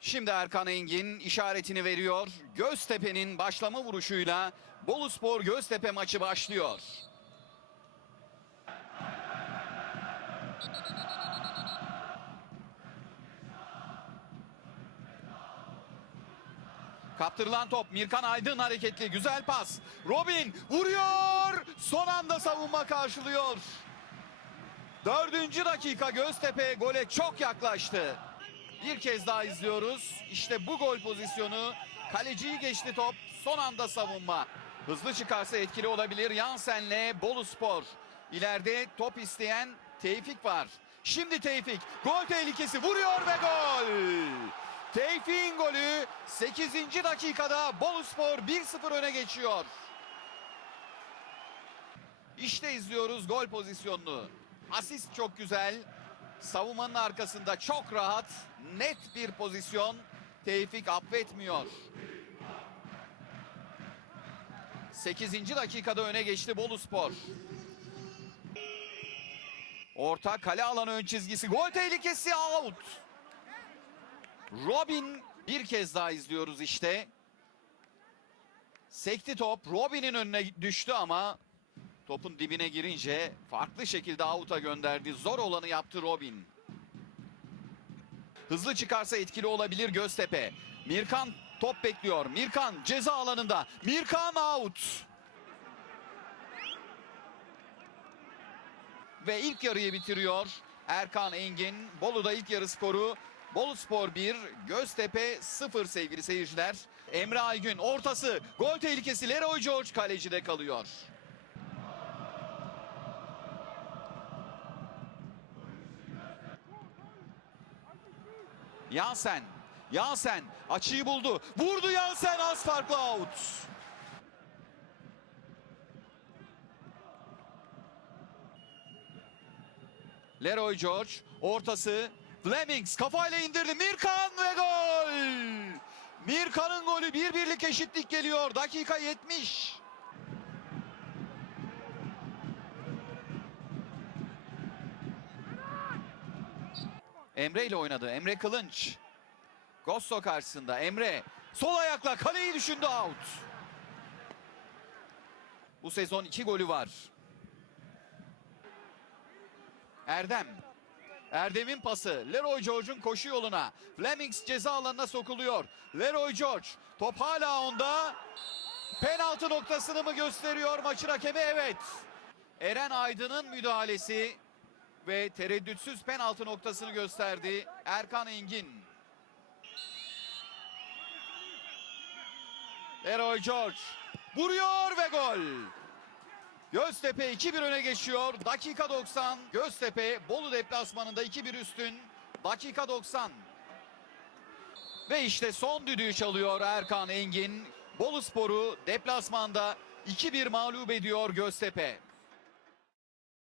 Şimdi Erkan Engin işaretini veriyor. Göztepe'nin başlama vuruşuyla Boluspor Göztepe maçı başlıyor. Kaptırılan top Mirkan Aydın hareketli güzel pas. Robin vuruyor. Son anda savunma karşılıyor. Dördüncü dakika Göztepe gole çok yaklaştı. Bir kez daha izliyoruz. İşte bu gol pozisyonu. Kaleciyi geçti top. Son anda savunma. Hızlı çıkarsa etkili olabilir. Yansen'le Bolu Spor. İleride top isteyen Tevfik var. Şimdi Tevfik gol tehlikesi vuruyor ve gol. Tevfik'in golü 8. dakikada Bolu Spor 1-0 öne geçiyor. İşte izliyoruz gol pozisyonunu. Asist çok güzel. Savunmanın arkasında çok rahat, net bir pozisyon. Tevfik affetmiyor. 8. dakikada öne geçti Bolu Spor. Orta kale alanı ön çizgisi. Gol tehlikesi out. Robin bir kez daha izliyoruz işte. Sekti top. Robin'in önüne düştü ama Topun dibine girince farklı şekilde avuta gönderdi. Zor olanı yaptı Robin. Hızlı çıkarsa etkili olabilir Göztepe. Mirkan top bekliyor. Mirkan ceza alanında. Mirkan out. Ve ilk yarıyı bitiriyor. Erkan Engin. Bolu'da ilk yarı skoru. Bolu Spor 1, Göztepe 0 sevgili seyirciler. Emre Aygün ortası. Gol tehlikesi Leroy George kalecide kalıyor. Yansen. Yansen açıyı buldu. Vurdu Yansen az farklı out. Leroy George ortası. Flemings kafayla indirdi. Mirkan ve gol. Mirkan'ın golü bir birlik eşitlik geliyor. Dakika 70. Emre ile oynadı. Emre Kılınç. Gosso karşısında Emre. Sol ayakla kaleyi düşündü out. Bu sezon iki golü var. Erdem. Erdem'in pası. Leroy George'un koşu yoluna. Flemings ceza alanına sokuluyor. Leroy George. Top hala onda. Penaltı noktasını mı gösteriyor maçın hakemi? Evet. Eren Aydın'ın müdahalesi ve tereddütsüz penaltı noktasını gösterdi Erkan Engin. Leroy George vuruyor ve gol. Göztepe 2-1 öne geçiyor. Dakika 90. Göztepe Bolu deplasmanında 2-1 üstün. Dakika 90. Ve işte son düdüğü çalıyor Erkan Engin. Bolu Spor'u deplasmanda 2-1 mağlup ediyor Göztepe.